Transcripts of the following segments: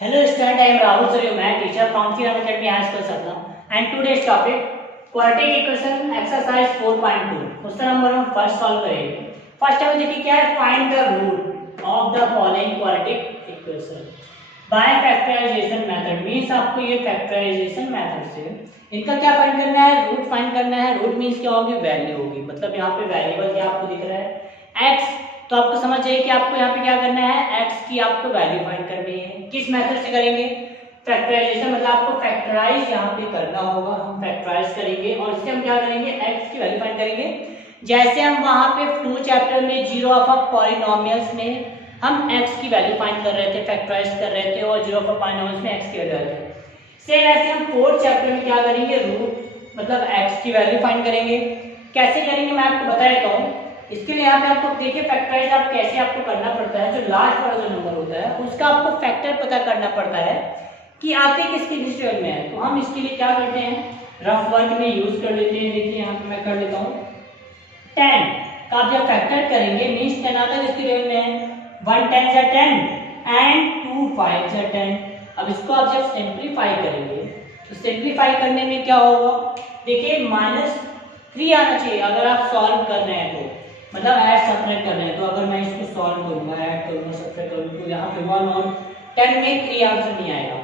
Hello student, I am Rahul Surya, math teacher from Kiran Academy High School Satna, and today's topic quadratic equation exercise 4.2. Question number हम first solve करेंगे. First हमें देखिए क्या है, find the root of the following quadratic equation by factorisation method. Means आपको ये factorisation method से इनका क्या फाइंड करना है, रूट फाइंड करना है. रूट मींस क्या होगी, वैल्यू होगी. मतलब यहाँ पे वेरिएबल क्या आपको दिख रहा है x, तो आपको समझ चाहिए कि आपको यहाँ पे क्या करना है, x की आपको वैल्यू फाइंड करनी है. किस मेथड से करेंगे, फैक्टराइजेशन. मतलब आपको फैक्टराइज यहाँ पे करना होगा. हम फैक्टराइज करेंगे और इससे हम क्या करेंगे, x की वैल्यू फाइंड करेंगे. जैसे हम वहाँ पे 2 चैप्टर में जीरो ऑफ पॉलिनोमियल्स में हम x की वैल्यू फाइंड कर रहे थे, फैक्टराइज कर रहे थे और जीरो ऑफ पॉलिनोमियल्स में x की वैल्यू रहे थे. सेम ऐसे हम 4th चैप्टर में क्या करेंगे, रूट मतलब x की वैल्यू फाइंड करेंगे. कैसे करेंगे मैं आपको बता देता हूँ. इसके लिए यहाँ पे आपको देखिए फैक्टराइज आप कैसे आपको करना पड़ता है. जो लास्ट वाला जो नंबर होता है उसका आपको फैक्टर पता करना पड़ता है कि आपके किसके डिजिटल में है. तो हम इसके लिए क्या करते हैं, रफ वर्क में यूज कर लेते हैं. देखिए यहाँ पे मैं कर लेता हूँ 10 का आप जब फैक्टर करेंगे मीन्स 10 आता है किसके लेवल में है, 1 10 जा 10 एंड 2 5 जा 10. अब इसको आप जब सिंप्लीफाई करेंगे तो सिंप्लीफाई करने में क्या होगा, देखिए -3 आना चाहिए अगर आप सॉल्व कर रहे हैं तो. मतलब ऐड सब्ट्रैक्ट कर रहे हैं तो अगर मैं इसको सॉल्व करूंगा, ऐड करूंगा, सब्ट्रैक्ट करूंगा तो यहाँ पे 1 और 10 में 3 आंसर नहीं आएगा.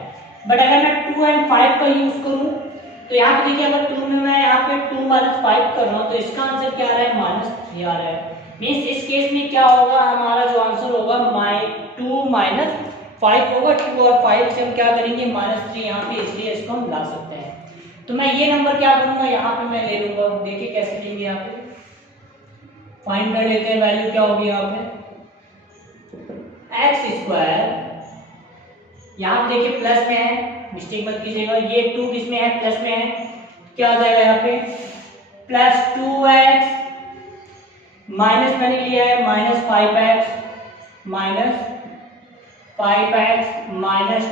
बट अगर मैं 2 एंड 5 का यूज करूं तो यहाँ पे देखिए अगर 2 में मैं यहाँ पे 2 - 5 कर रहा हूँ तो इसका आंसर क्या आ रहा है, -3 आ रहा है. मीन्स इस केस में क्या होगा, हमारा जो आंसर होगा 2 - 5 होगा. 2 और 5 से हम क्या करेंगे, -3 यहाँ पे, इसलिए इसको हम ला सकते हैं. तो मैं ये नंबर क्या करूंगा, यहाँ पे मैं ले लूंगा. देखिए कैसे लेंगे, यहाँ पे फाइंड कर लेते हैं. वैल्यू क्या होगी यहाँ पे, x². यहाँ पे देखिए प्लस में है, मिस्टेक मत कीजिएगा. ये 2 किसमें है, प्लस में है. क्या आ जाएगा यहाँ पे, +2x माइनस मैंने लिया है -5x -10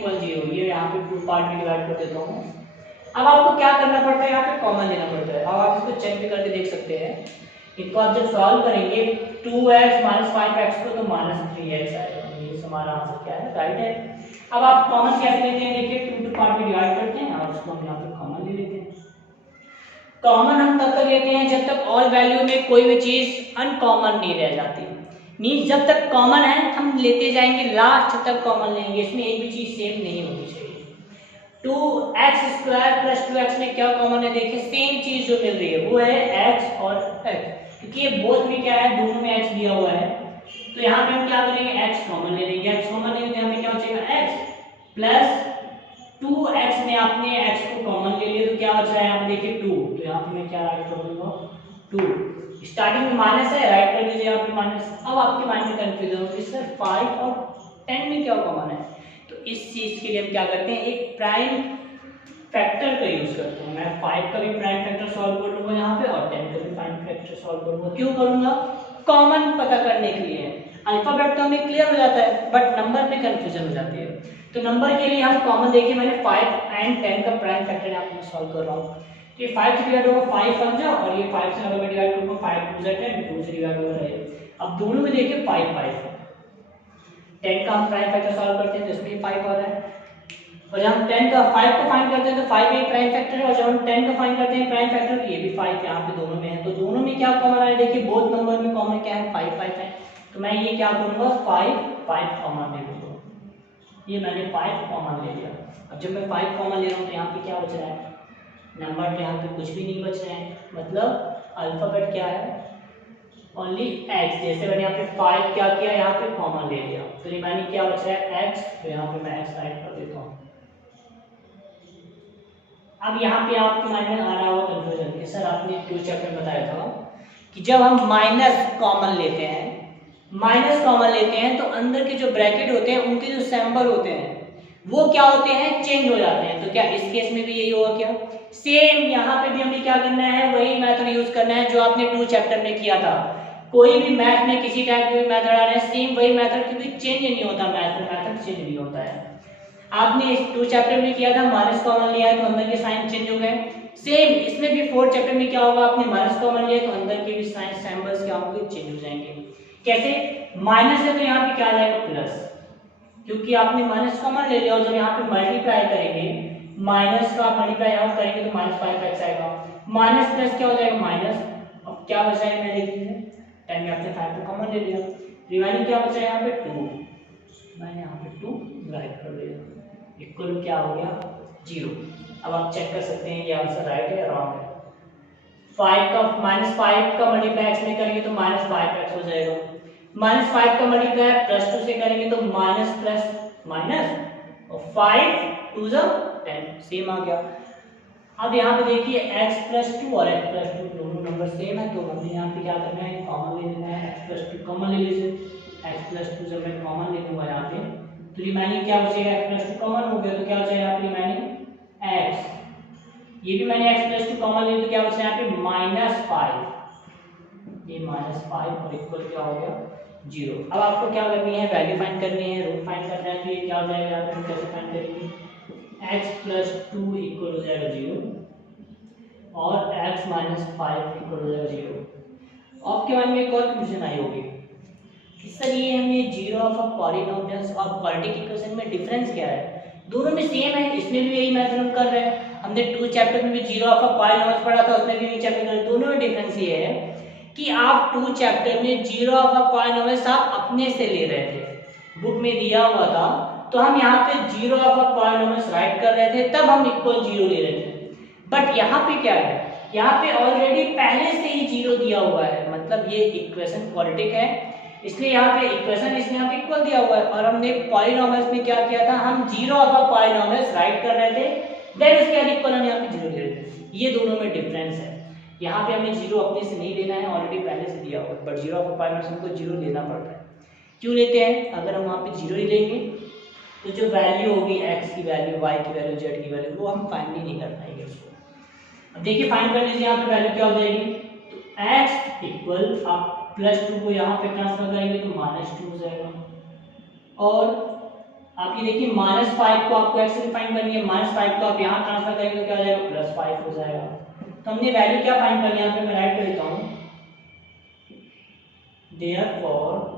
= 0. ये यहाँ पे 2 पार्ट में डिवाइड कर देता हूँ. अब आपको क्या करना पड़ता है, यहाँ पे कॉमन लेना पड़ता है. अब आप इसको चेक भी करके देख सकते हैं. इनको आप जब सॉल्व करेंगे 2x - 5x को तो -3x आएगा. ये हमारा आंसर क्या है, राइट है. अब आप कॉमन कैसे लेते हैं, देखिए 2 पार्ट में डिवाइड करते हैं और उसको हम यहाँ पे कॉमन ले लेते हैं. कॉमन हम तब तक लेते हैं जब तक ऑल वैल्यू में कोई भी चीज अनकॉमन नहीं रह जाती. मींस जब तक कॉमन है हम लेते जाएंगे, लास्ट तक कॉमन लेंगे. इसमें एक भी चीज सेम नहीं होनी चाहिए. 2x² + 2x में क्या कॉमन है, देखिए सेम चीज जो मिल रही है वो है x और x, क्योंकि ये बोथ में क्या है, दोनों में x दिया हुआ है. तो यहाँ पे हम क्या करेंगे, x कॉमन ले लेंगे. x कॉमन लेंगे तो यहाँ पे क्या बचेगा, x प्लस 2x में आपने x को कॉमन ले लिया तो क्या बच रहा है यहाँ पे, देखिए 2. तो यहाँ पे मैं क्या राइट कर दूंगा, 2. स्टार्टिंग में माइनस है, राइट कर दीजिए यहाँ पे माइनस. अब आपके माइंड में कंफ्यूजन होगी, सर 5 और 10 में क्या कॉमन है. तो इस चीज के लिए हम क्या करते हैं, एक प्राइम फैक्टर का यूज करते हैं. मैं 5 का भी प्राइम फैक्टर सॉल्व कर लूंगा यहाँ पे और 10 का भी प्राइम फैक्टर सॉल्व करूंगा. क्यों करूंगा, कॉमन पता करने के लिए. अल्फाबेट तो हमें क्लियर हो जाता है बट नंबर में कंफ्यूजन हो जाती है. तो नंबर के लिए हम कॉमन देखिए, मैंने 5 एंड 10 का प्राइम फैक्टर यहाँ पे सॉल्व कर रहा हूँ. तो ये 5 से डिवाइड होगा 5 समझा, और ये 5 से अगर मैं डिवाइड करूंगा 5 × 2 = 10, 2 से डिवाइड हो रहा है. अब दोनों में देखिए 5 5 10 का हम प्राइम फैक्टर सॉल्व करते हैं तो इसमें 5 आ रहा है. और जब हम 10 का 5 को फाइंड करते हैं तो 5 एक प्राइम फैक्टर है, और जब हम 10 को फाइंड करते हैं प्राइम फैक्टर तो ये भी 5 यहाँ पे दोनों में है. तो दोनों में क्या कॉमन है, देखिए बोथ नंबर में कॉमन क्या है, 5 5 है. तो मैं ये क्या करूंगा, 5 5 कॉमन ले लूंगा. ये मैंने 5 कॉमन ले लिया. अब जब मैं 5 कॉमन ले रहा हूँ तो यहाँ पे क्या बच रहा है, नंबर पे यहाँ पे कुछ भी नहीं बच रहे हैं. मतलब अल्फाबेट क्या है, ओनली x. जैसे मैंने यहाँ पे 5 क्या किया, यहाँ पे कॉमन ले लिया तो रिमेनिंग क्या बच रहा है, x. तो यहाँ पे मैं x राइट कर देता हूँ. अब यहाँ पे आपके माइंड में आ रहा होगा कंफ्यूजन कि सर आपने 2 चैप्टर में बताया था कि जब हम माइनस कॉमन लेते हैं तो अंदर के जो ब्रैकेट होते हैं उनके जो सिंबल होते हैं वो क्या होते हैं, चेंज हो जाते हैं. तो क्या इस केस में भी यही होगा क्या, सेम यहाँ पे भी हमें क्या करना है, वही मेथड यूज करना है जो आपने 2 चैप्टर में किया था. कोई भी मैथ में किसी टाइप के मेथड आ रहे हैं, सेम वही मेथड, क्योंकि चेंज नहीं होता, मेथड चेंज नहीं होता है. आपने इस 2 चैप्टर में किया था, माइनस कॉमन लिया है तो अंदर के साइन चेंज हो गए. सेम इसमें भी 4 चैप्टर में क्या होगा, आपने माइनस कॉमन लिया तो अंदर के भी साइन सिंबल्स क्या होंगे, चेंज हो जाएंगे. कैसे, माइनस है तो यहाँ पे क्या आ जाएगा, प्लस. क्योंकि आपने माइनस कॉमन ले लिया और जब यहाँ पे मल्टीप्लाई करेंगे माइनस का मल्टीप्लाई यहाँ करेंगे तो -5x आएगा, माइनस प्लस क्या हो जाएगा माइनस, अब क्या बचा है मैं लिख लीजिए 10 में आपने 5 को कॉमन ले लिया, रिमाइनिंग क्या बचा है यहाँ पे 2, मैंने यहाँ पे 2 राइट कर दिया, इक्वल क्या हो गया 0। अब आप चेक कर सकते हैं ये आंसर राइट है या रॉन्ग है। 5 का -5 का मल्टीप्लाई x में करेंगे तो -5x हो जाएगा, -5 का मल्टीप्लाई +2 से करेंगे तो माइनस प्लस माइनस और 5 2 10 सेम आ गया। अब यहाँ पे देखिए x + 2 और x + 2 दोनों नंबर सेम है तो हमें यहाँ पे क्या करना है कॉमन ले लेना है, x + 2 कॉमन ले लीजिए, x + 2 जब मैं कॉमन ले लूंगा यहाँ पे तो रिमाइनिंग क्या बचेगा, x + 2 कॉमन हो गया तो क्या बचेगा यहाँ पे रिमाइनिंग x, ये भी मैंने x + 2 कॉमन लिया तो क्या बचा यहाँ पे -5, ये -5 और इक्वल क्या हो गया 0। अब आपको क्या करनी है वैल्यू फाइंड करनी है, रूट फाइंड करना है तो ये क्या हो जाएगा यहाँ पे हम कैसे फाइंड करेंगे, x + 2 इक्वल हो जाएगा 0 और x - 5 इक्वल हो जाएगा 0। आपके मन में एक और क्वेश्चन आई होगी कि सर ये हमें 0 ऑफ अ पॉलिनोमियल्स और क्वाड्रेटिक इक्वेशन में डिफरेंस क्या है, दोनों में सेम है, इसमें भी यही मेथड हम कर रहे हैं, हमने 2 चैप्टर में भी 0 ऑफ अ पॉलिनोमियल्स पढ़ा था उसमें भी यही चैप्टर कर रहे हैं, दोनों में डिफरेंस ये है कि आप 2 चैप्टर में 0 ऑफ अ पॉलिनोमियल्स आप अपने से ले रहे थे, बुक में दिया हुआ था तो हम यहाँ पे 0 ऑफ अ पॉलिनोमियल्स राइट कर रहे थे तब हम इक्वल 0 ले रहे थे, बट यहाँ पे क्या है, यहाँ पे ऑलरेडी पहले से ही 0 दिया हुआ है, मतलब ये इक्वेशन क्वाड्रेटिक है इसलिए यहाँ पे इक्वेशन इसमें यहाँ पे इक्वल दिया हुआ है और हमने पॉलिनोमियल्स में क्या किया था हम 0 ऑफ अ पॉलिनोमियल्स राइट कर रहे थे देन उसके बाद इक्वल हम यहाँ पे 0 ले रहे थे, ये दोनों में डिफरेंस है। यहाँ पे हमें 0 अपने से नहीं लेना है, ऑलरेडी पहले से दिया हुआ है, बट 0 ऑफ अ पॉलिनोमियल्स हमको 0 लेना पड़ता है। क्यों लेते हैं, अगर हम वहाँ पे 0 ही लेंगे तो जो वैल्यू होगी x की वैल्यू, y की वैल्यू, z की वैल्यू वो हम फाइंड ही नहीं कर पाएंगे उसको। अब देखिए फाइंड कर लीजिए यहाँ पे वैल्यू क्या हो जाएगी, तो x इक्वल आप +2 को यहाँ पे ट्रांसफर करेंगे तो -2 हो जाएगा और आप ये देखिए -5 को आपको x से फाइंड करनी है, -5 को आप यहाँ ट्रांसफर करेंगे तो क्या हो जाएगा +5 हो जाएगा। तो हमने वैल्यू क्या फाइंड करनी है, यहाँ पे मैं राइट कर देता हूँ देयरफॉर,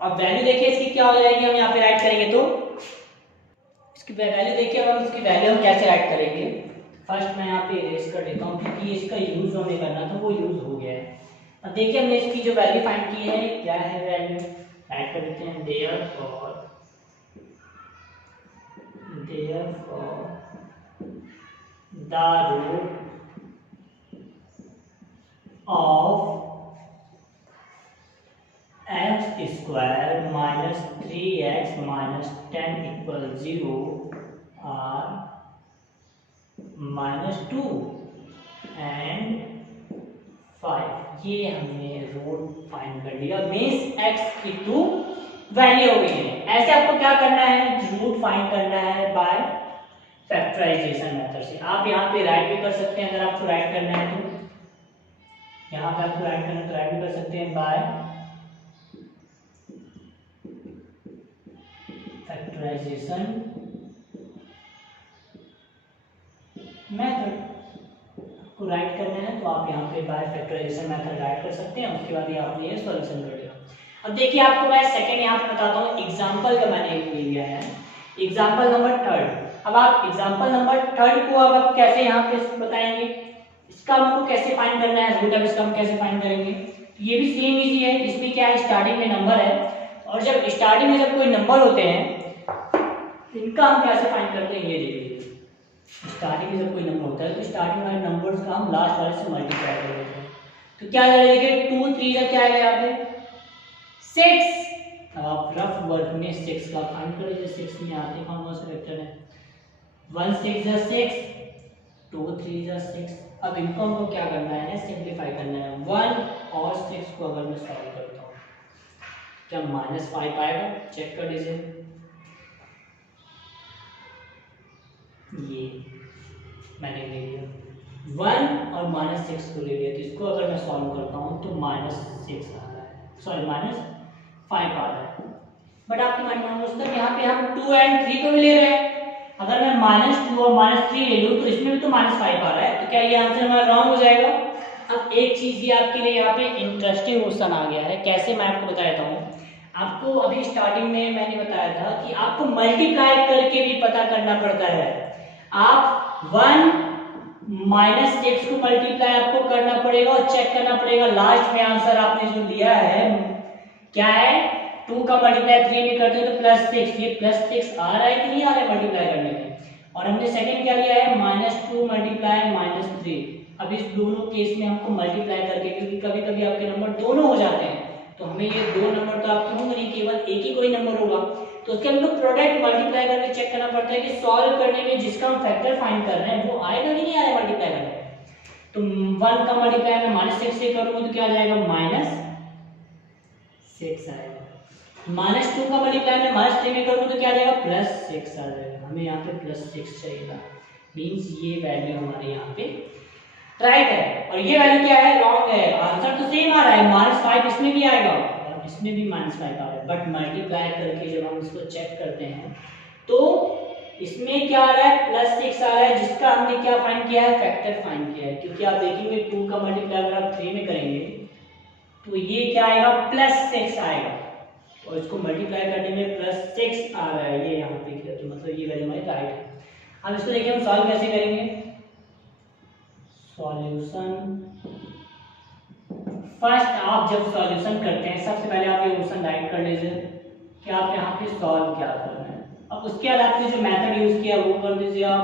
अब वैल्यू देखिए इसकी क्या हो जाएगी, हम यहाँ पे राइट करेंगे तो इसकी वैल्यू देखिए, अब हम इसकी वैल्यू हम कैसे राइट करेंगे, फर्स्ट मैं यहाँ पे इरेज कर देता हूँ क्योंकि इसका यूज हमें करना था वो यूज हो गया है। अब देखिए हमने इसकी जो वैल्यू फाइंड की है क्या है, वैल्यू राइट कर देते हैं therefore the root of x square minus 3x minus 10 equal 0 are -2 and 5। ये हमने रूट फाइंड कर लिया, मींस x की 2 वैल्यू हो गई है। ऐसे आपको क्या करना है, रूट फाइंड करना है बाय फैक्टराइजेशन मेथड से। आप यहाँ पे राइट भी कर सकते हैं, अगर आपको राइट करना है तो यहाँ पे आपको राइट करना है तो राइट भी कर सकते हैं बाय फैक्टराइजेशन मेथड। आपको राइट करना है तो आप यहाँ पे बाय फैक्टराइजेशन मेथड राइट कर सकते हैं, उसके बाद ये आपने ये सॉल्यूशन कर दिया। अब देखिए आपको मैं सेकंड यहाँ पे बताता हूँ एग्जांपल का मैंने एक ले लिया है, एग्जांपल नंबर 3। अब आप एग्जांपल नंबर 3 को अब आप कैसे यहाँ पे बताएंगे, इसका हमको कैसे फाइंड करना है, रूट अब इसका हम कैसे फाइंड करेंगे, ये भी सेम इजी है। इसमें क्या है, स्टार्टिंग में नंबर है और जब स्टार्टिंग में जब कोई नंबर होते हैं इनका हम कैसे फाइंड करते हैं, ये देखिए स्टार्टिंग में जब कोई नंबर होता है तो स्टार्टिंग वाले नंबर्स का हम लास्ट वाले से मल्टीप्लाई कर देते हैं तो क्या आएगा, देखिए 2 3 का क्या आएगा यहाँ पे 6। अब आप रफ वर्क में 6 का फाइंड कर लीजिए, 6 में आते कौन कौन से वेक्टर है, 1 6 जा 6, 2 3 जा 6। अब इनको हमको क्या करना है, सिंप्लीफाई करना है। 1 और 6 को अगर मैं सॉल्व करता हूँ क्या -5 आएगा, चेक कर लीजिए। ये मैंने ले लिया 1 और -6 को ले लिया तो इसको अगर मैं सॉल्व करता हूँ तो -6 आ रहा है, सॉरी -5 आ रहा है। बट आपके माइंड में दोस्तों यहाँ पे हम 2 और 3 को भी ले रहे हैं, अगर मैं -2 और -3 ले लूँ तो इसमें भी तो -5 आ रहा है, तो क्या ये आंसर हमारा रॉन्ग हो जाएगा। अब एक चीज ये आपके लिए यहाँ पे इंटरेस्टिंग क्वेश्चन आ गया है, कैसे मैं आपको बता देता हूँ। आपको अभी स्टार्टिंग में मैंने बताया था कि आपको मल्टीप्लाई करके भी पता करना पड़ता है। आप 1 माइनस 6 को मल्टीप्लाई आपको करना पड़ेगा और चेक करना पड़ेगा लास्ट में आंसर आपने जो दिया है क्या है। 2 का मल्टीप्लाई 3 में करते हो तो +6, ये +6 आ रहा है कि नहीं आ रहा है मल्टीप्लाई करने में। और हमने सेकंड क्या लिया है -2 मल्टीप्लाई -3। अब इस दोनों केस में हमको मल्टीप्लाई करके, क्योंकि कभी कभी आपके नंबर दोनों हो जाते हैं तो हमें ये दो नंबर तो आपके होंगे नहीं, केवल एक ही कोई नंबर होगा, तो उसके हमको प्रोडक्ट मल्टीप्लाई करके चेक करना पड़ता है कि सॉल्व करने में जिसका हम फैक्टर फाइंड कर रहे हैं वो आएगा कि नहीं आएगा मल्टीप्लाई करने। तो 1 का मल्टीप्लाई मैं -6 से करूंगा तो क्या आ जाएगा -6 आएगा। -2 का मल्टीप्लाई मैं -3 में करूंगा तो क्या आ जाएगा +6 आ जाएगा। हमें यहाँ पे +6 चाहिए, मींस ये वैल्यू हमारे यहाँ पे राइट है और ये वैल्यू क्या है रॉन्ग है। आंसर तो सेम आ रहा है, -5 इसमें भी आएगा और इसमें भी -5 आ रहा है, बट मल्टीप्लाई करके जब हम इसको चेक करते हैं तो इसमें क्या आ रहा है +6 आ रहा है, जिसका हमने क्या फाइंड किया है फैक्टर फाइंड किया है। क्योंकि आप देखेंगे 2 का मल्टीप्लाई अगर आप 3 में करेंगे तो ये क्या आएगा +6 आएगा और इसको मल्टीप्लाई करने में +6 आ रहा है, ये यहाँ पे किया तो मतलब ये वैल्यू हमारी राइट है। अब इसको देखिए हम सॉल्व कैसे करेंगे। सॉल्यूशन फर्स्ट आप जब सॉल्यूशन करते हैं सबसे पहले आप ये क्वेश्चन राइट कर लीजिए कि आप यहाँ पे सॉल्व क्या कर रहे हैं। अब उसके बाद आपने जो मेथड यूज किया वो कर दीजिए, आप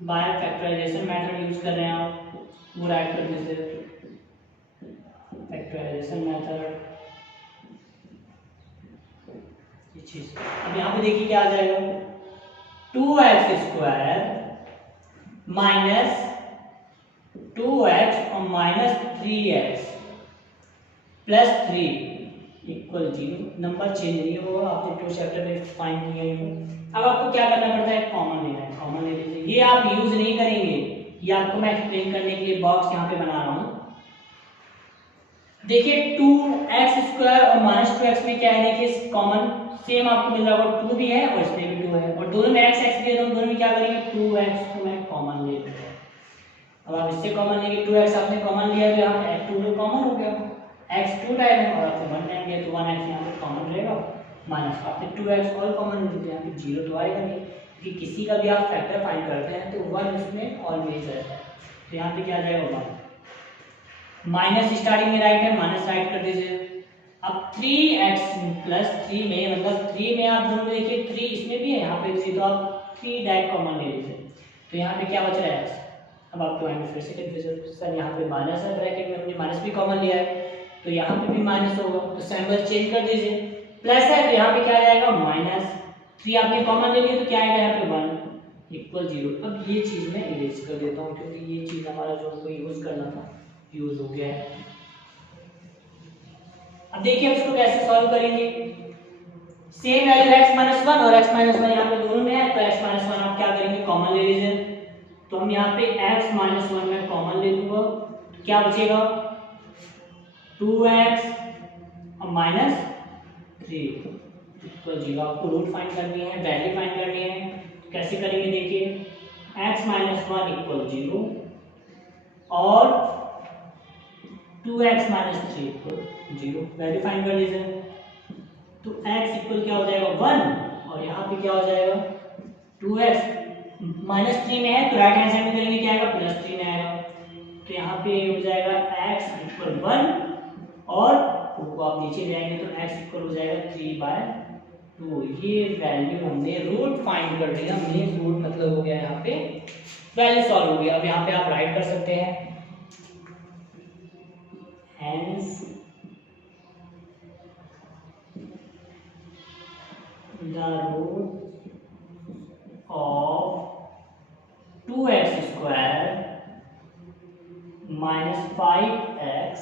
बाय फैक्टराइजेशन मेथड यूज कर रहे हैं आप वो राइट कर दीजिए, फैक्टराइजेशन मेथड ये चीज। अब यहाँ पे देखिए क्या आ जाएगा 2x² माइनस 2x और -3x plus 3 equal 0। Number change नहीं होगा, आपने 2 चैप्टर में फाइंड किया है। अब आपको क्या करना पड़ता है कॉमन लेना है, कॉमन ले लीजिए। ये आप यूज नहीं करेंगे, ये आपको मैं एक्सप्लेन करने के लिए बॉक्स यहाँ पे बना रहा हूँ। देखिए 2x² और -2x में क्या है, देखिए कॉमन सेम आपको मिल रहा होगा, 2 भी है और इसमें भी 2 है और दोनों में x x दिया तो दोनों में क्या करेंगे 2x को मैं कॉमन ले लूंगा। अब आप इससे कॉमन लेंगे 2x आपने कॉमन लिया तो यहाँ पे 2 कॉमन हो गया, x 2 टाइम है और आपने 1 टाइम लिया तो 1x यहाँ पे कॉमन रहेगा माइनस आपने 2x और कॉमन ले लिया, यहाँ पे 0 तो आएगा नहीं क्योंकि किसी का भी आप फैक्टर फाइंड करते हैं तो 1 इसमें ऑलवेज रहता है। तो यहाँ पे क्या आ जाएगा 1 माइनस स्टार्टिंग में राइट है माइनस राइट कर दीजिए। अब 3x प्लस 3 में मतलब 3 में आप दोनों देखिए 3 इसमें भी है यहाँ पे 3 तो आप 3 डायरेक्ट कॉमन ले लीजिए तो यहाँ पे क्या बच रहा है x। अब आपको फिर से कंफ्यूजन सर यहाँ पे माइनस है ब्रैकेट में हमने माइनस भी कॉमन लिया है तो यहाँ पे भी माइनस होगा तो सिंबल चेंज कर दीजिए। प्लस है तो यहाँ पे क्या आ जाएगा -3 आपने कॉमन ले लिया तो क्या आएगा यहाँ पे 1 इक्वल 0। अब ये चीज मैं इरेज कर देता हूँ क्योंकि ये चीज हमारा जो हमको यूज करना था यूज हो गया है। अब देखिए इसको कैसे सॉल्व करेंगे। सेम वैल्यू x-1 और x-1 यहाँ पे दोनों में है तो x-1 आप क्या करेंगे कॉमन ले लीजिए। तो हम यहाँ पे x-1 में कॉमन ले लूंगा तो क्या बचेगा 2x और -3 इक्वल 0। आपको रूट फाइंड करनी है, वैल्यू फाइंड करनी है तो कैसे करेंगे देखिए x-1 इक्वल 0 और 2x -3 इक्वल 0 वैल्यू फाइंड कर लीजिए। तो x इक्वल क्या हो जाएगा 1 और यहाँ पे क्या हो जाएगा 2x -3 में है तो राइट हैंड साइड में करेंगे क्या आएगा +3 में आएगा तो यहाँ पे हो जाएगा x इक्वल 1 और 2 को आप नीचे ले आएंगे तो x इक्वल हो जाएगा 3/2। ये वैल्यू हमने रूट फाइंड कर दिया, मीन रूट मतलब हो गया यहाँ पे वैल्यू सॉल्व हो गया। अब यहाँ पे आप राइट कर सकते हैं hence the root of 2x square minus 5x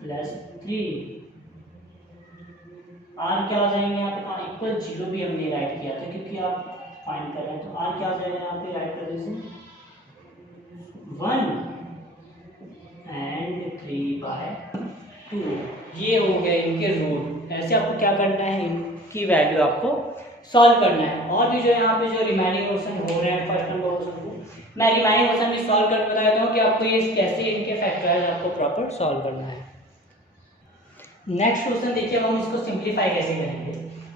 plus 3 r क्या हो जाएंगे यहाँ पे r इक्वल 0 भी हमने राइट किया था क्योंकि आप फाइंड कर रहे हैं तो r क्या हो जाएगा यहाँ पे राइट कर दीजिए 1 and 3/2। ये हो गया इनके रूट। ऐसे आपको क्या करना है इनकी वैल्यू आपको सॉल्व करना है। और भी जो यहाँ पे जो रिमेनिंग क्वेश्चन हो रहे हैं फर्स्ट नंबर क्वेश्चन को मैं रिमेनिंग क्वेश्चन भी सॉल्व करके बता देता हूँ कि आपको ये कैसे इनके फैक्टराइज आपको प्रॉपर सॉल्व करना है। नेक्स्ट क्वेश्चन देखिए, अब हम इसको सिंप्लीफाई कैसे करेंगे।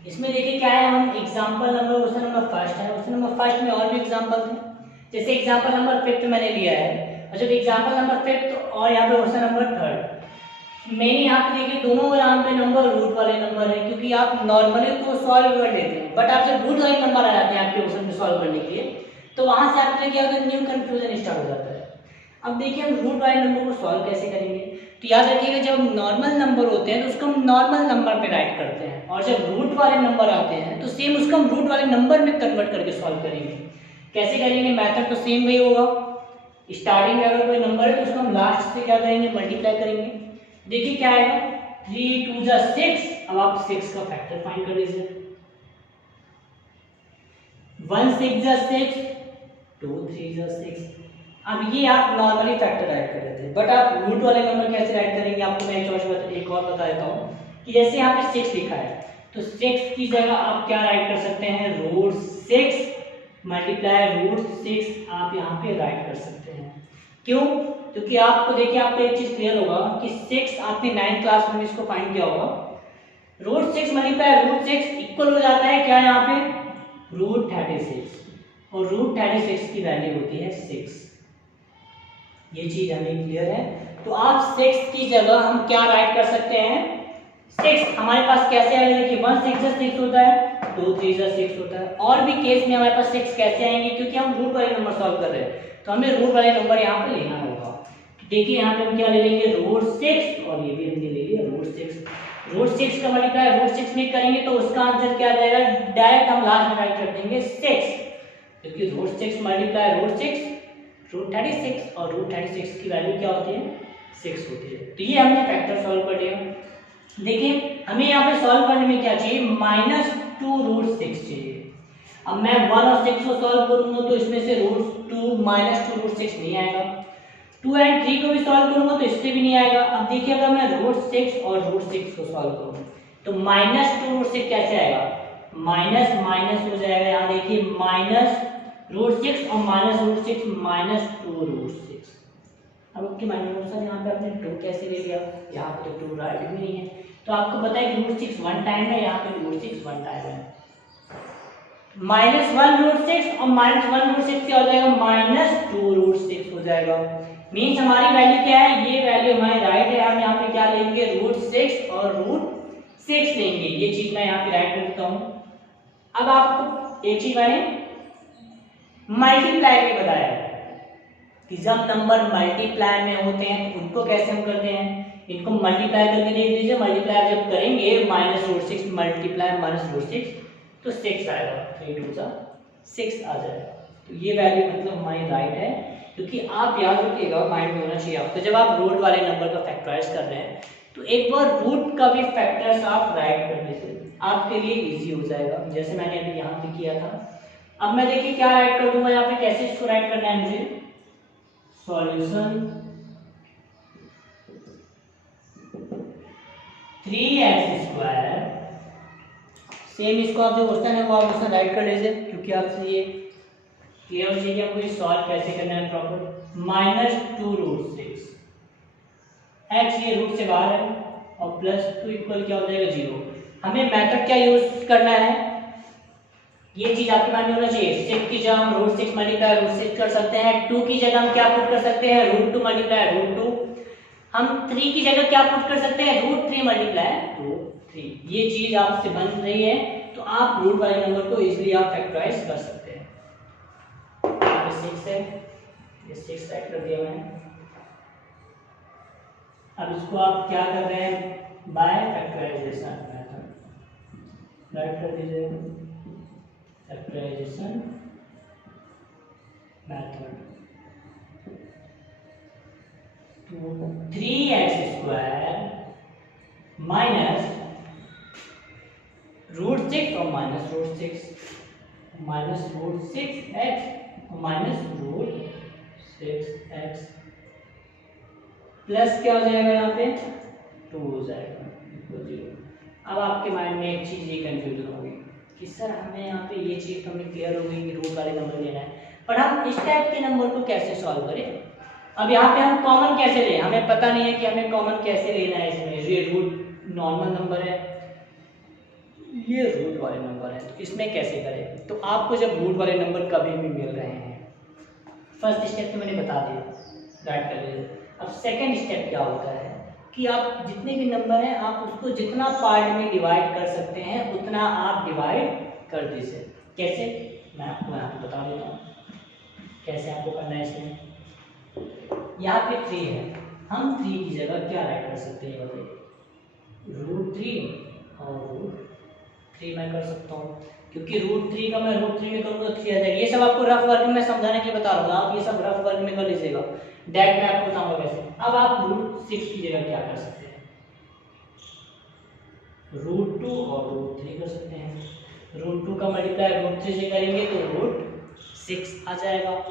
इसमें देखिए क्या है, हम example number question number first है, क्वेश्चन नंबर फर्स्ट में और भी एग्जांपल थे, जैसे एग्जांपल नंबर फिफ्थ मैंने लिया है, और जब एग्जांपल नंबर फिफ्थ और यहाँ पे क्वेश्चन नंबर थर्ड, मैंने यहाँ पे देखिए दोनों यहाँ पे नंबर रूट वाले नंबर है, क्योंकि आप नॉर्मली तो सॉल्व कर लेते हैं, बट आप जब रूट वाले नंबर आ जाते हैं आपके क्वेश्चन को सॉल्व करने के लिए, तो वहां से आपके लिए क्या होता है, न्यू कंफ्यूजन स्टार्ट हो जाता है। अब देखिए हम रूट वाले नंबर को सॉल्व कैसे करेंगे, तो याद रखिएगा जब नॉर्मल नंबर होते हैं तो उसको हम नॉर्मल नंबर पे राइट करते हैं, और जब रूट वाले नंबर आते हैं तो सेम उसको हम रूट वाले नंबर में कन्वर्ट करके सॉल्व करेंगे। कैसे करेंगे, मेथड तो सेम वही होगा। स्टार्टिंग में अगर कोई नंबर है तो उसको हम लास्ट से क्या करेंगे, मल्टीप्लाई करेंगे। देखिए क्या आएगा, 3 2 जा 6, अब आप 6 का फैक्टर फाइंड कर लीजिए। 1 6 जा 6, 2 3 जा 6। अब ये आप नॉर्मली फैक्टर राइट कर देते हैं, बट आप रूट वाले नंबर कैसे राइट करेंगे, आपको मैं एक और बता देता हूँ कि जैसे यहाँ पे 6 लिखा है, तो 6 की जगह आप क्या राइट कर सकते हैं, रूट 6 मल्टीप्लाई रूट 6 आप यहाँ पे राइट कर सकते हैं। क्यों, क्योंकि आपको देखिए आपको एक चीज क्लियर होगा कि 6 आपने 9th क्लास में इसको फाइंड किया होगा, रूट 6 मल्टीप्लाई रूट 6 इक्वल हो जाता है क्या, यहाँ पे रूट 36, और रूट 36 की वैल्यू होती है 6। ये चीज हमें क्लियर है। तो आप 6 की जगह हम क्या राइट कर सकते हैं, 6 हमारे पास कैसे आएगा, देखिए 1 6 जा 6 होता है, 2 3 जा 6 होता है, और भी केस में हमारे पास 6 कैसे आएंगे, क्योंकि हम रूट वाले नंबर सॉल्व कर रहे हैं, तो हमें रूट वाले नंबर यहाँ पे लेना होगा। देखिए यहाँ पे हम क्या ले लेंगे, रूट 6, और ये भी हमने ले लिया रूट 6। रूट 6 का मल्टीप्लाई रूट 6 में करेंगे तो उसका आंसर क्या आ जाएगा, डायरेक्ट हम लास्ट में राइट कर देंगे 6, क्योंकि रूट 6 मल्टीप्लाई रूट 6 रूट 36, और रूट 36 की वैल्यू क्या होती है, 6 होती है। तो ये हमने फैक्टर सॉल्व कर लिया। देखिए हमें यहाँ पे सॉल्व करने में क्या चाहिए, -2 रूट 6 चाहिए। अब मैं 1 और 6 को सॉल्व करूंगा तो इसमें से रूट 2 -2 रूट 6 नहीं आएगा, 2 और 3 को भी सॉल्व करूंगा तो इससे भी नहीं आएगा। अब देखिए अगर मैं रूट 6 और रूट 6 को सॉल्व करूं तो -2 रूट 6 कैसे आएगा, माइनस माइनस हो जाएगा, यहाँ देखिए माइनस रूट 6 और माइनस रूट 6 -2 रूट 6। अब आपके माइंड में यहाँ पे आपने 2 कैसे ले लिया, यहाँ पे तो 2 राइट भी नहीं है, तो आपको पता है कि रूट 6 1 टाइम है, यहाँ पे रूट 6 1 टाइम है। -1 रूट 6 और -1 रूट 6 क्या हो जाएगा, -2 रूट 6 हो जाएगा। मीन्स हमारी वैल्यू क्या है, ये वैल्यू हमारी राइट है, हम यहाँ पे क्या लेंगे, रूट 6 और रूट 6 लेंगे। ये चीज मैं यहाँ पे राइट कर देता हूँ। अब आपको एक चीज मैंने मल्टीप्लाई में बताया कि जब नंबर मल्टीप्लाई में होते हैं तो उनको कैसे हम करते हैं, इनको मल्टीप्लाई करके देख लीजिए। मल्टीप्लाई जब करेंगे -√6 मल्टीप्लाई -√6 तो 6 आएगा, 3 2 जा 6 आ जाएगा। तो ये वैल्यू मतलब हमारी राइट है, क्योंकि आप याद रखिएगा, माइंड में होना चाहिए आपको, जब आप रूट वाले नंबर का फैक्टराइज कर रहे हैं तो एक बार रूट का भी फैक्टर्स आप राइट कर लीजिए, आपके लिए इजी हो जाएगा, जैसे मैंने अभी यहाँ पे किया था। अब मैं देखिए क्या राइट कर दूंगा यहाँ पे, कैसे इसको राइट करना है मुझे, सॉल्यूशन 3x², सेम इसको आप जो क्वेश्चन है वो आप क्वेश्चन राइट कर लीजिए, क्योंकि आपसे ये क्लियर हो जाएगी आपको ये सॉल्व कैसे करना है प्रॉपर। -2 रूट 6, x ये रूट से बाहर है, और +2 इक्वल क्या हो जाएगा 0। हमें मेथड क्या यूज करना है, ये चीज आपके माइंड में होना चाहिए। 6 की जगह हम √6 मल्टीप्लाई √6 कर सकते हैं, 2 की जगह हम क्या पुट कर सकते हैं, √2 मल्टीप्लाई √2। हम 3 की जगह क्या पुट कर सकते हैं, √3 मल्टीप्लाई √3। ये चीज आपसे बन रही है तो आप रूट वाले नंबर को इजीली आप फैक्टराइज कर सकते हैं। 6 है, ये 6 राइट कर दिया मैंने। अब इसको आप क्या कर रहे हैं, बाय फैक्टराइजेशन मेथड राइट कर दीजिए, फैक्टराइजेशन मेथड। तो 3x² माइनस √6 और -√6 -√6x माइनस √6x प्लस क्या हो जाएगा, यहाँ पे 2 हो जाएगा, इक्वल 0। अब आपके माइंड में एक चीज ये कंफ्यूजन होगी कि सर हमें यहाँ पे ये चीज तो हमें क्लियर हो गई कि रूट वाले नंबर लेना है, पर हम इस टाइप के नंबर को कैसे सॉल्व करें। अब यहाँ पे हम कॉमन कैसे लें, हमें पता नहीं है कि हमें कॉमन कैसे लेना है इसमें, ये रूट नॉर्मल नंबर है, ये रूट वाले नंबर है, तो इसमें कैसे करें? तो आपको जब रूट वाले नंबर कभी भी मिल रहे हैं, फर्स्ट स्टेप तो मैंने बता दिया, राइट कर लीजिए। अब सेकंड स्टेप क्या होता है कि आप जितने भी नंबर हैं आप उसको जितना पार्ट में डिवाइड कर सकते हैं उतना आप डिवाइड कर दीजिए। कैसे? मैं आपको यहाँ पे बता देता हूँ कैसे आपको करना है। इसमें यहाँ पे 3 है, हम 3 की जगह क्या राइट कर सकते हैं बताइए? √3 और √3 मैं कर सकता हूँ, क्योंकि √3 का मैं √3 में करूँगा 3 आ जाएगा। ये सब आपको रफ वर्क में समझाने के लिए बता रहा हूँ, आप ये सब रफ वर्क में कर लीजिएगा, डायरेक्ट मैं आपको बताऊंगा कैसे। अब आप √6 की जगह क्या कर सकते हैं? √2 और √3 कर सकते हैं। √2 का मल्टीप्लाई √3 से करेंगे तो √6 आ जाएगा।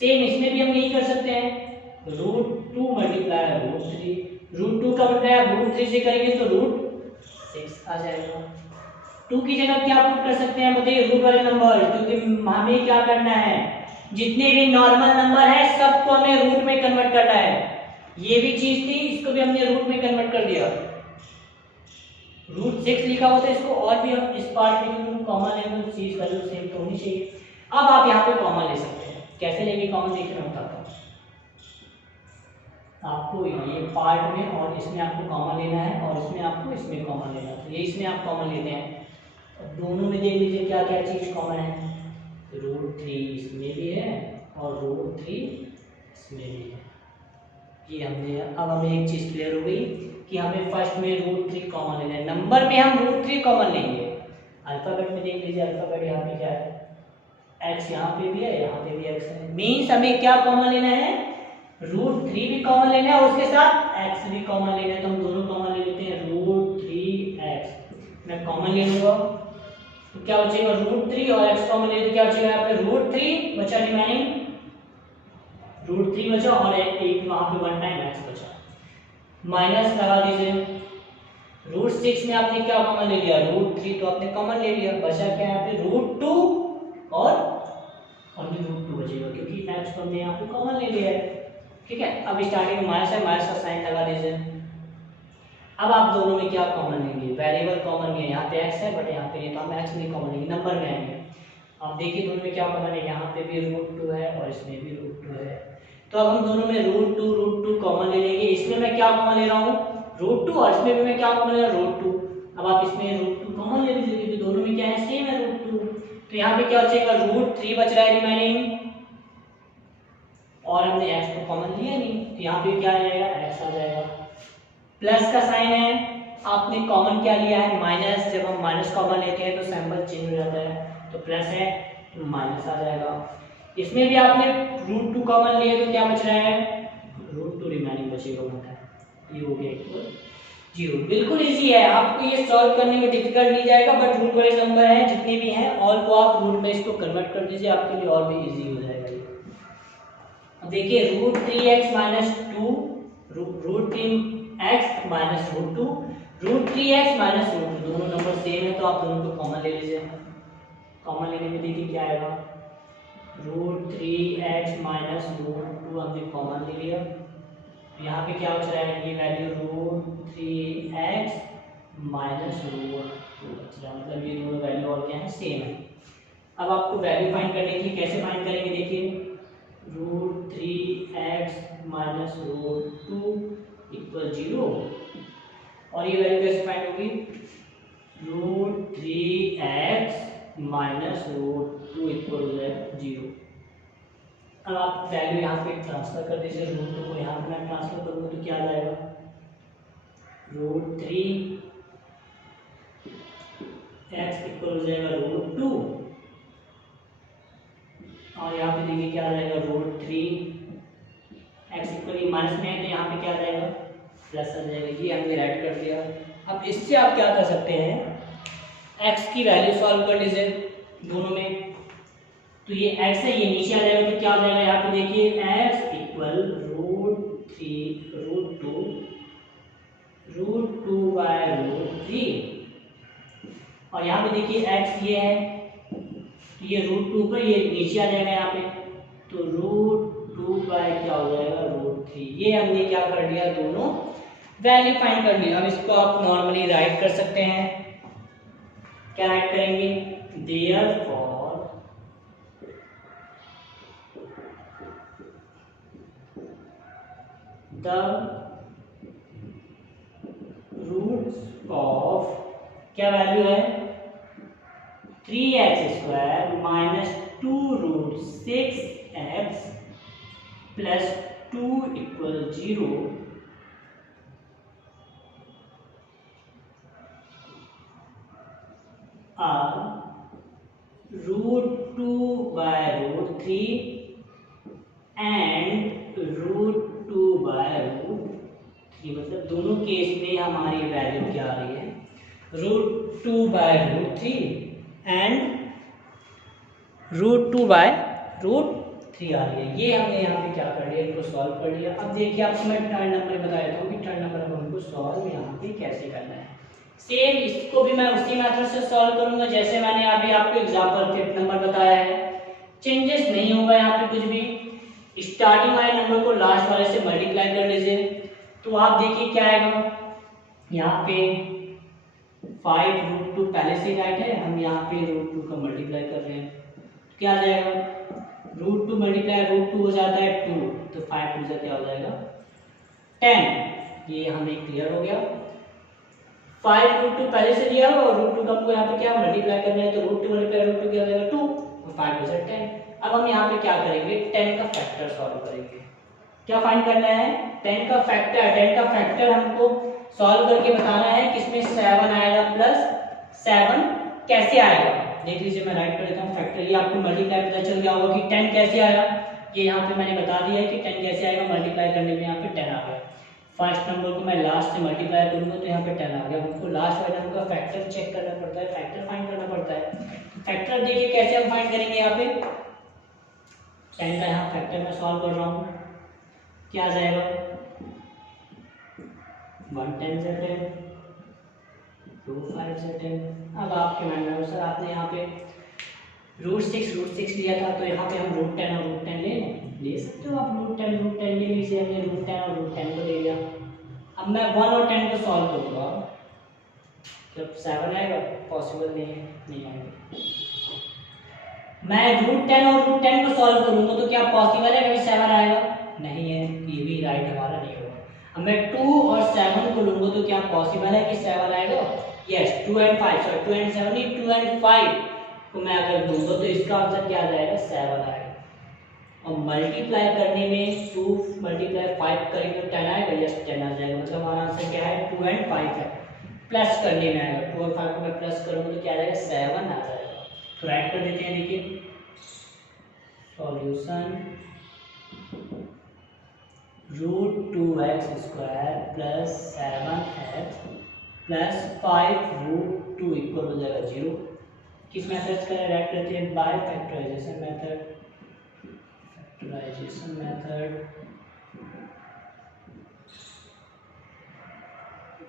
सेम इसमें भी हम यही कर सकते हैं, √2 मल्टीप्लाई √3, √2 का मल्टीप्लाई √3 से करेंगे तो √6 आ जाएगा। 2 की जगह क्या पुट कर सकते हैं बताइए? रूट वाले नंबर, क्योंकि हमें क्या करना है, जितने भी नॉर्मल नंबर है सबको हमें रूट में कन्वर्ट करना है। ये भी चीज थी, इसको भी हमने रूट में कन्वर्ट कर दिया। √6 लिखा होता है इसको, और भी हम इस पार्ट में कॉमन है तो चीज वैल्यू सेम तो होनी चाहिए। अब आप यहाँ पे कॉमन ले सकते हैं, कैसे लेंगे कॉमन देखिए मैं बताता हूँ आपको। ये पार्ट में और इसमें आपको कॉमन लेना है और इसमें आपको इसमें कॉमन लेना है, तो ये इसमें आप कॉमन लेते हैं। दोनों में देख लीजिए क्या क्या चीज कॉमन है, √3 इसमें भी है और √3 इसमें भी है। ये हमने, अब हमें एक चीज क्लियर हो गई कि हमें फर्स्ट में √3 कॉमन लेना है। नंबर में हम √3 कॉमन लेंगे। अल्फाबेट में देख लीजिए, अल्फाबेट यहाँ पे क्या है, x यहाँ पे भी है, यहाँ पे भी x है। मीन्स हमें क्या कॉमन लेना है? √3 भी कॉमन लेना है और उसके साथ x भी कॉमन लेना है, तो हम दोनों कॉमन ले लेते हैं। √3x मैं कॉमन ले लूंगा तो क्या बचेगा? √3 और x कॉमन ले तो क्या बचेगा यहाँ पे? √3 बचा, रिमेनिंग √3 बचा और एक वहां पे 1 टाइम x बचा, माइनस लगा दीजिए। √6 में आपने क्या कॉमन ले लिया? √3 तो आपने कॉमन ले लिया, बचा क्या यहाँ पे? √2 और ओनली √2 बचेगा, क्योंकि x को हमने यहाँ पे कॉमन ले लिया है। ठीक है, अब स्टार्टिंग में माइनस है, माइनस का साइन लगा दीजिए। अब आप दोनों में क्या कॉमन लेंगे? वेरिएबल कॉमन है, यहाँ पे x है बट यहाँ पे नहीं, तो हम x नहीं कॉमन लेंगे, नंबर में आएंगे। अब देखिए दोनों में क्या कॉमन है, यहाँ पे भी √2 है और इसमें भी √2 है, तो अब हम दोनों में √2 कॉमन ले लेंगे। इसमें मैं क्या कॉमन ले रहा हूँ? √2 और इसमें भी मैं क्या कॉमन ले रहा हूँ? √2। अब आप इसमें √2 कॉमन ले लीजिए क्योंकि दोनों में क्या है, सेम है √2, तो यहाँ पे क्या बचेगा? √3 बच रहा है रिमेनिंग, और हमने x को कॉमन लिया नहीं, तो यहाँ पे क्या आ जाएगा? x आ जाएगा। प्लस का साइन है, आपने कॉमन क्या लिया है? माइनस। जब हम माइनस कॉमन लेते हैं तो सिंबल चेंज हो जाता है, तो प्लस है तो माइनस आ जाएगा। इसमें भी आपने √2 कॉमन लिया तो क्या बच रहा है? √2 रिमेनिंग बचेगा, ये हो गया इक्वल 0। बिल्कुल इजी है, आपको ये सॉल्व करने में डिफिकल्ट नहीं जाएगा, बट रूट वाले नंबर हैं जितने भी हैं ऑल को आप रूट में इसको कन्वर्ट कर दीजिए, आपके लिए और भी इजी हो जाएगा ये। अब देखिए √3x minus 2, √3x minus √2, √3x minus √2, दोनों नंबर सेम है तो आप दोनों को कॉमन ले लीजिए। कॉमन लेने में देखिए क्या आएगा? √3x माइनस √2 हमने कॉमन ले लिया, यहाँ पे क्या बच रहा है? ये वैल्यू √3x माइनस √2 बच रहा है, मतलब ये दोनों वैल्यू और क्या है? सेम है। अब आपको वैल्यू फाइंड करने की, कैसे फाइंड करेंगे? देखिए √3x माइनस √2 इक्वल 0, और ये वैल्यू कैसे फाइंड होगी? √3x माइनस √2 इक्वल हो जाएगा 0। अब आप वैल्यू यहाँ पे ट्रांसफर कर दीजिए, √2 को यहाँ पे मैं ट्रांसफर करूँगा तो क्या आ जाएगा? √3x इक्वल हो जाएगा √2, और यहाँ पे देखिए क्या आ जाएगा? √3x इक्वल माइनस में है तो यहाँ पे क्या आ जाएगा? प्लस आ जाएगा। ये हमने राइट कर दिया। अब इससे आप क्या कर सकते हैं? x की वैल्यू सॉल्व कर लीजिए दोनों में, तो ये x है, ये नीचे आ जाएगा तो क्या हो जाएगा? यहाँ पे देखिए x इक्वल √2 बाय √3, और यहाँ पे देखिए x ये है तो ये √2 पर ये नीचे आ जाएगा यहाँ पे, तो √2 बाय क्या हो जाएगा? √3। ये हमने क्या कर दिया? दोनों वैल्यू फाइंड कर ली। अब इसको आप नॉर्मली राइट कर सकते हैं। क्या राइट करेंगे? देयरफॉर द रूट्स ऑफ, क्या वैल्यू है? 3x² minus 2√6x plus 2 = 0 are √2/√3 and √2/√3, मतलब दोनों केस में हमारी वैल्यू क्या आ रही है? √2/√3 एंड √2/√3 आ रही है। ये हमने यहाँ पे क्या कर लिया? इनको सॉल्व कर लिया। अब देखिए आपको मैं थर्ड नंबर बता देता हूँ कि थर्ड नंबर हमको सॉल्व यहाँ पे कैसे करना है। सेम इसको भी मैं उसी मेथड से सॉल्व करूंगा जैसे मैंने अभी आपको एग्जांपल फिफ्थ नंबर बताया है। चेंजेस नहीं होगा यहाँ पे कुछ भी। स्टार्टिंग वाले नंबर को लास्ट वाले से मल्टीप्लाई कर लीजिए तो आप देखिए क्या आएगा। यहाँ पे 5√2 पहले से राइट है, हम यहाँ पे √2 का मल्टीप्लाई कर रहे हैं, क्या आ जाएगा? √2 मल्टीप्लाई √2 हो जाता है 2, तो 5 2 से क्या हो जाएगा? 10। ये हमें क्लियर हो गया। 5√2 पहले से दिया हो और √2 का हमको यहाँ पे क्या मल्टीप्लाई करना है, तो √2 मल्टीप्लाई √2 क्या हो जाएगा? 2, और 5 2 से 10। अब हम यहाँ पे क्या करेंगे? 10 का फैक्टर सॉल्व करेंगे। क्या फाइंड करना है? 10 का फैक्टर। 10 का फैक्टर हमको सॉल्व करके बताना है किसमें 7 आएगा प्लस 7 कैसे आएगा। देख लीजिए मैं राइट कर देता हूँ फैक्टर। ये आपको मल्टीप्लाई पता चल गया होगा कि 10 कैसे आएगा। ये यहाँ पे मैंने बता दिया है कि 10 कैसे आएगा। मल्टीप्लाई करने में यहाँ पे 10 आ गया। फर्स्ट नंबर को मैं लास्ट से मल्टीप्लाई करूंगा तो यहाँ पे 10 आ गया। हमको लास्ट वाले नंबर का फैक्टर चेक करना पड़ता है, फैक्टर फाइंड करना पड़ता है। फैक्टर देखिए कैसे हम फाइंड करेंगे। यहाँ पे 10 का यहाँ फैक्टर मैं सॉल्व कर रहा हूँ, क्या आ जाएगा? 1 10 से 10, 2 5 से 10। अब आपके माइंड में सर आपने यहाँ पे √6 लिया था तो यहाँ पे हम √10 और √10 ले सकते हो आप। √10 ले लीजिए। हमने √10 और √10 को ले लिया। अब मैं 1 और 10 को सॉल्व करूँगा, जब 7 आएगा पॉसिबल नहीं है, नहीं आएगा। मैं √10 और √10 को सॉल्व करूँगा तो क्या पॉसिबल है कभी 7 आएगा? नहीं है, ये भी राइट हमारा नहीं होगा। अब मैं 2 और 7 को लूँगा तो क्या पॉसिबल है कि 7 आएगा? यस, 2 and 5, सॉरी 2 and 7 नहीं, 2 and 5 को मैं अगर लूँगा तो इसका आंसर क्या आ जाएगा? 7 आएगा। और मल्टीप्लाई करने में 2 मल्टीप्लाई 5 करेंगे तो 10 आएगा। यस 10 आ जाएगा। मतलब हमारा आंसर क्या है? 2 and 5 है। प्लस करने में आएगा, 2 और 5 को मैं प्लस करूँगा तो क्या आ जाएगा? 7 आ जाएगा। तो राइट कर देते हैं। देखिए solution √2x² plus 7x plus 5√2 equal हो जाएगा 0। किस मेथड का राइट करते हैं? By factorisation method. Factorisation method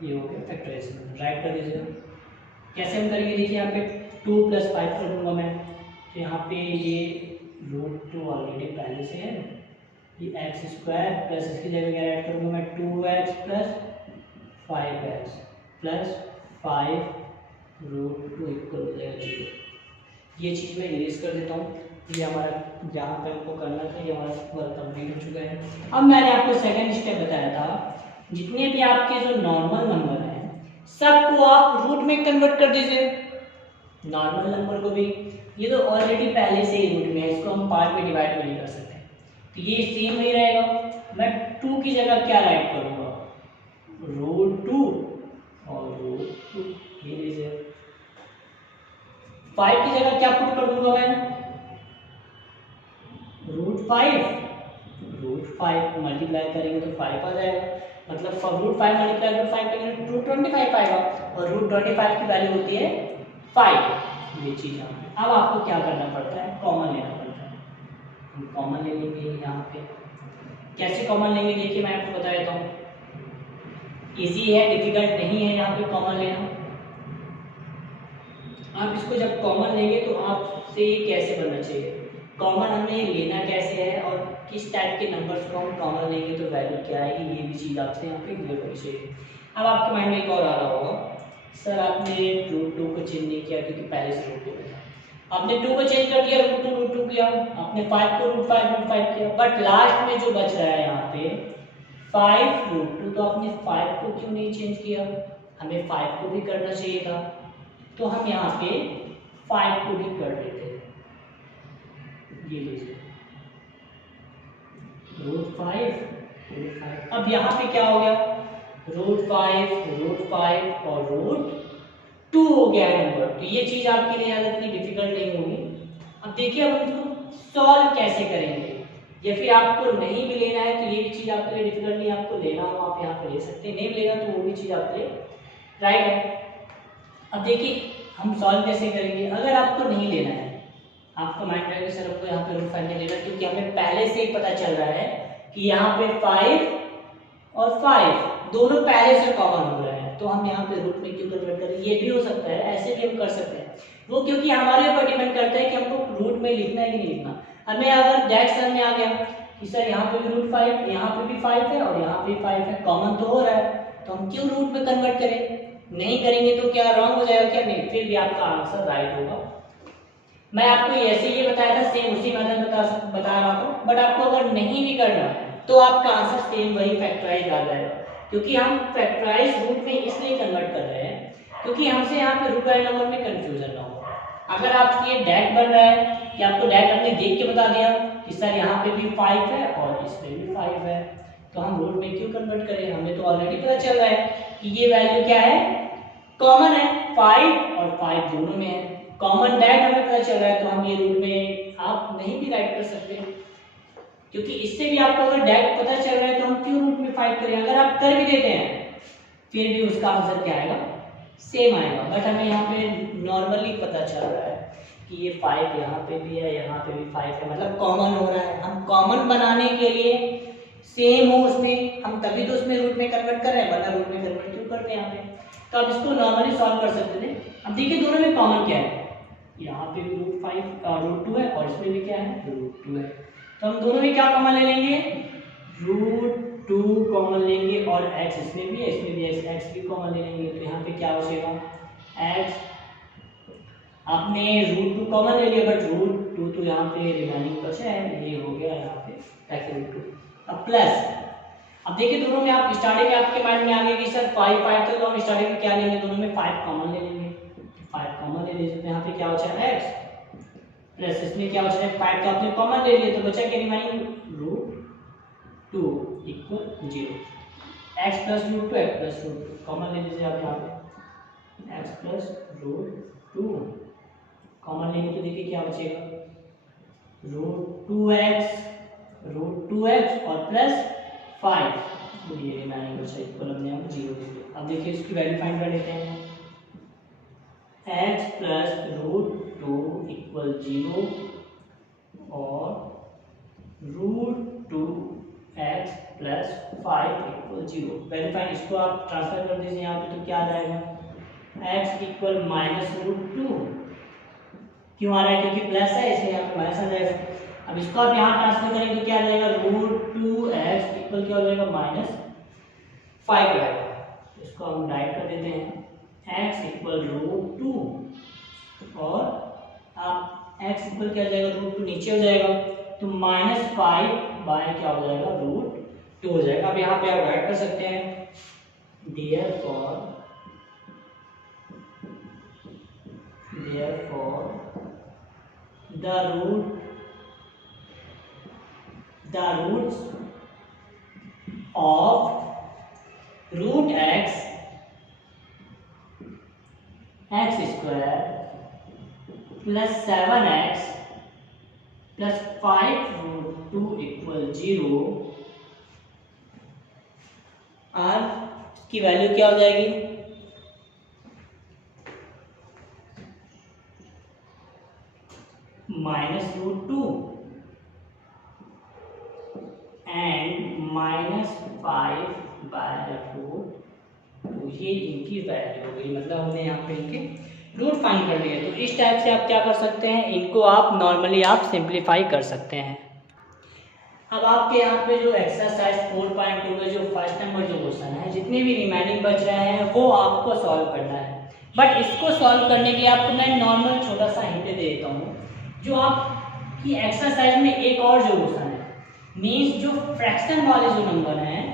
ये हो गया फैक्टराइजेशन। राइट कर दीजिए। कैसे हम करेंगे? देखिए यहाँ पे 2 + 5 कर दूंगा मैं, तो यहाँ पे ये √2 ऑलरेडी पहले से है। ये x² प्लस इसकी जगह क्या ऐड करूँगा मैं? 2x plus 5x plus 5√2 equal हो जाएगा 0। ये चीज़ मैं इरेज कर देता हूँ। ये हमारा जहाँ पे हमको करना था ये हमारा वर्क कंप्लीट हो चुका है। अब मैंने आपको सेकंड स्टेप बताया था, जितने भी आपके जो नॉर्मल नंबर हैं सबको आप रूट में कन्वर्ट कर दीजिए। नॉर्मल नंबर को भी, ये तो ऑलरेडी पहले से ही रूट में है, इसको हम पार्ट में डिवाइड नहीं कर सकते, तो ये सेम नहीं रहेगा। मैं 2 की जगह क्या राइट करूँगा? √2 और √2 ये लीजिए। 5 की जगह क्या पुट कर दूंगा मैं? √5 मल्टीप्लाई करेंगे तो 5 आ जाएगा। मतलब √5 मल्टीप्लाई कर 5 करेंगे तो 225 आएगा, और √25 की वैल्यू होती है 5। ये चीज़ यहाँ पे। अब आपको क्या करना पड़ता है? कॉमन लेना पड़ता है। हम कॉमन ले लेंगे यहाँ पे। कैसे कॉमन लेंगे? देखिए मैं आपको बता देता हूँ। इजी है, डिफिकल्ट नहीं है यहाँ पे कॉमन लेना। आप इसको जब कॉमन लेंगे तो आपसे कैसे बनना चाहिए, कॉमन हमें लेना कैसे है और किस टाइप के नंबर्स को हम कॉमन लेंगे तो वैल्यू क्या आएगी, ये भी चीज़ आपसे यहाँ पे क्लियर होनी चाहिए। अब आपके माइंड में एक और आ रहा होगा, सर आपने √2 को चेंज नहीं किया क्योंकि पहले से √2 है, आपने 2 को चेंज कर दिया, √2 किया, आपने 5 को √5 किया, बट लास्ट में जो बच रहा है यहाँ पे 5√2, तो आपने 5 को क्यों नहीं चेंज किया, हमें 5 को भी करना चाहिए था, तो हम यहाँ पे 5 को भी कर देते हैं। ये लीजिए √5। अब यहाँ पे क्या हो गया, √5 और √2 हो गया नंबर। तो ये चीज आपके लिए याद इतनी डिफिकल्ट नहीं होगी। अब देखिए अब इसको सॉल्व कैसे करेंगे, या फिर आपको नहीं भी लेना है तो ये भी चीज आपके लिए डिफिकल्ट नहीं, आपको लेना हो आप यहाँ पे ले सकते हैं, नहीं लेना तो वो भी चीज आपके लिए राइट है। अब देखिए हम सॉल्व कैसे करेंगे, अगर आपको नहीं लेना है, आपका माइंड रहेगा सर आपको यहाँ पे √5 नहीं लेना, क्योंकि हमें पहले से ही पता चल रहा है कि यहाँ पे 5 और 5 दोनों पहले से कॉमन हो रहा है, तो हम यहाँ पे रूट में क्यों कन्वर्ट करें, ये भी हो सकता है, ऐसे भी हम कर सकते हैं, वो क्योंकि हमारे ऊपर डिपेंड करता है कि हमको रूट में लिखना है कि नहीं लिखना। हमें अगर डायरेक्शन में आ गया कि सर यहाँ पे भी √5, यहाँ पे भी 5 है और यहाँ पे 5 है, कॉमन तो हो रहा है, तो हम क्यों रूट में कन्वर्ट करें, नहीं करेंगे तो क्या रॉन्ग हो जाएगा क्या, नहीं, फिर भी आपका आंसर राइट होगा। मैं आपको ऐसे ही बताया था, सेम उसी मेथड बता रहा था, बट आपको अगर नहीं भी करना तो आपका आंसर सेम वही फैक्टराइज आ जाएगा, क्योंकि हम फैक्टराइज रूट में इसलिए कन्वर्ट कर रहे हैं क्योंकि हमसे यहाँ पे रूट वाले नंबर में कंफ्यूजन ना हो। अगर आपके ये डैट बन रहा है कि आपको डैट हमने देख के बता दिया कि सर यहाँ पे भी 5 है और इसमें भी 5 है, तो हम रूट में क्यों कन्वर्ट करें, हमें तो ऑलरेडी पता चल रहा है कि ये वैल्यू क्या है, कॉमन है, 5 और 5 दोनों में है, कॉमन डैट हमें पता चल रहा है, तो हम ये रूट में आप नहीं भी राइट कर सकते, क्योंकि इससे भी आपको अगर डैट पता चल रहा है तो हम क्यों रूट में 5 करें, अगर आप कर भी देते हैं फिर भी उसका आंसर क्या आएगा, सेम आएगा, बट हमें यहाँ पे नॉर्मली पता चल रहा है कि ये 5 यहाँ पे भी है, यहाँ पे भी 5 है, मतलब कॉमन हो रहा है। हम कॉमन बनाने के लिए सेम हो उसमें, हम तभी तो उसमें रूट में कन्वर्ट कर रहे हैं, वरना रूट में कन्वर्ट क्यों करते हैं यहाँ पे। तो आप इसको नॉर्मली सॉल्व कर सकते थे। अब देखिए दोनों में कॉमन क्या है, यहाँ पे भी √2 है और इसमें भी क्या है, √2 है, तो हम दोनों में क्या कॉमन ले लेंगे, √2 कॉमन लेंगे और x इसमें भी है, इसमें भी x भी कॉमन ले लेंगे, तो यहाँ पे क्या बचेगा, x, आपने √2 कॉमन ले लिया बट √2 तो यहाँ पे रिमेनिंग बचा है, ये हो गया यहाँ पे x √2। अब प्लस, अब देखिए दोनों में आप स्टार्टिंग में आपके माइंड में आ गया कि सर 5 तो हम स्टार्टिंग में क्या लेंगे, दोनों में 5 कॉमन ले लेंगे, 5 कॉमन ले लीजिए, तो यहाँ पे क्या बचा है x, प्लस इसमें क्या बचा है 5 तो आपने कॉमन ले लिया, तो बचा क्या रिमेनिंग √2 = 0, x + √2 x + √2 कॉमन ले लीजिए आप यहाँ पे, x + √2 कॉमन लेंगे तो देखिए क्या बचेगा, √2x और प्लस 5, तो ये रिमेनिंग बचा इक्वल हमने यहाँ 0 दे दिया। अब देखिए इसकी वैल्यू फाइंड कर लेते हैं, x + √2 = 0 और √2x + 5 = 0, वैल्यू फाइंड, इसको आप ट्रांसफर कर दीजिए यहाँ पे, तो क्या आ जाएगा, x = -√2, क्यों आ रहा है, क्योंकि प्लस है इसलिए यहाँ पे माइनस आ जाएगा। अब इसको आप यहाँ ट्रांसफर करेंगे तो क्या आ जाएगा, √2x इक्वल क्या हो जाएगा, -5 आएगा, इसको हम राइट कर देते हैं, x = √2 और आप x इक्वल क्या हो जाएगा, √2 नीचे हो जाएगा, तो -5 बाय क्या हो जाएगा, √2 हो जाएगा। अब यहाँ पे आप राइट कर सकते हैं, therefore the roots of √x x² + 7x + 5√2 = 0 और की वैल्यू क्या हो जाएगी, -√2 एंड -5/√2, तो ये इनकी वैल्यू हो गई, मतलब हमने यहाँ पे इनके रूट फाइंड कर लिए। तो इस टाइप से आप क्या कर सकते हैं, इनको आप नॉर्मली आप सिंप्लीफाई कर सकते हैं। अब आपके यहाँ पे जो एक्सरसाइज 4.2 में जो फर्स्ट नंबर जो क्वेश्चन है, जितने भी रिमेनिंग बच रहे हैं वो आपको सॉल्व करना है। बट इसको सॉल्व करने के लिए आपको मैं नॉर्मल छोटा सा हिंट दे देता हूँ। जो आपकी एक्सरसाइज में एक और जो क्वेश्चन है, मीन्स जो फ्रैक्शन वाले जो नंबर हैं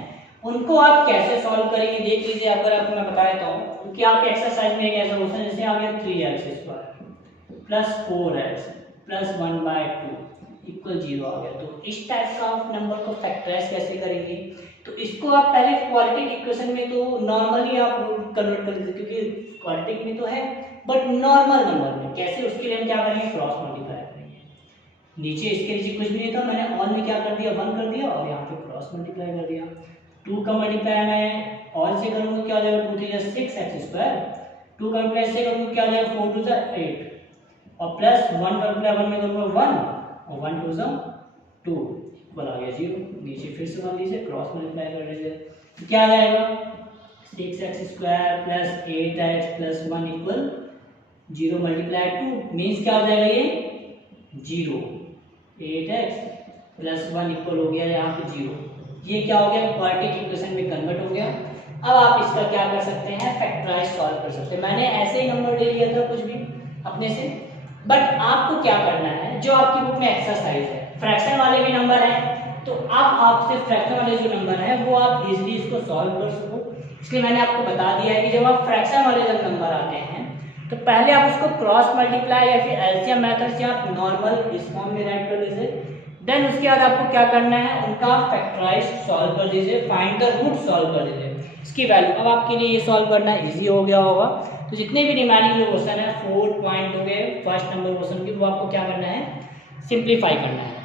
उनको आप कैसे सॉल्व करेंगे देख लीजिए। अगर आपको मैं बता देता हूँ, क्योंकि आपके एक्सरसाइज में एक ऐसा क्वेश्चन जैसे आ गया 3x² plus 4x plus 1/2 equal 0 आ गया। तो इस टाइप का आप नंबर को फैक्टराइज कैसे करेंगे? तो इसको आप पहले क्वाड्रेटिक इक्वेशन में तो नॉर्मली आप कन्वर्ट कर दीजिए, क्योंकि क्वाड्रेटिक में तो है बट नॉर्मल नंबर में कैसे, उसके लिए हम क्या करेंगे, क्रॉस मल्टीप्लाई करेंगे। नीचे इसके नीचे कुछ भी नहीं था, मैंने ऑल में क्या कर दिया, 1 कर दिया और यहाँ पे क्रॉस मल्टीप्लाई कर दिया। 2 का मल्टीप्लाई मैं ऑल से करूँगा क्या हो जाएगा, 2 3 6x²। 2 का मल्टीप्लाई से करूँगा क्या हो जाएगा, 4 2 8 और प्लस 1 का मल्टीप्लाई 1 में करूँगा 1 और 1 2 2 इक्वल आ गया 0। नीचे फिर से मान लीजिए क्रॉस मल्टीप्लाई कर लीजिए तो क्या आ जाएगा, 6x² plus 8x plus 1 equal 0 multiply 2 means क्या हो जाएगा, ये 0। 8x प्लस 1 इक्वल हो गया यहाँ पे 0। ये क्या हो गया, क्वाड्रेटिक इक्वेशन में कन्वर्ट हो गया। अब आप इसका क्या कर सकते हैं, फैक्टराइज सॉल्व कर सकते हैं। मैंने ऐसे ही नंबर ले लिया था कुछ भी अपने से, बट आपको क्या करना है, जो आपकी बुक में एक्सरसाइज है फ्रैक्शन वाले भी नंबर हैं, तो आपसे फ्रैक्शन वाले जो नंबर हैं वो आप इजीली इसको सॉल्व कर सको। इसलिए मैंने आपको बता दिया है कि जब आप फ्रैक्शन वाले जब नंबर आते हैं तो पहले आप उसको क्रॉस मल्टीप्लाई या फिर एलसीएम मेथड से आप नॉर्मल इस फॉर्म में राइट कर लीजिए। देन उसके बाद आपको क्या करना है, उनका फैक्टराइज सॉल्व कर दीजिए, फाइंड द रूट सॉल्व कर दीजिए इसकी वैल्यू। अब आपके लिए ये सॉल्व करना इजी हो गया होगा। तो जितने भी रिमेनिंग जो क्वेश्चन है 4 पॉइंट हो गए फर्स्ट नंबर क्वेश्चन की, वो आपको क्या करना है, सिंप्लीफाई करना है।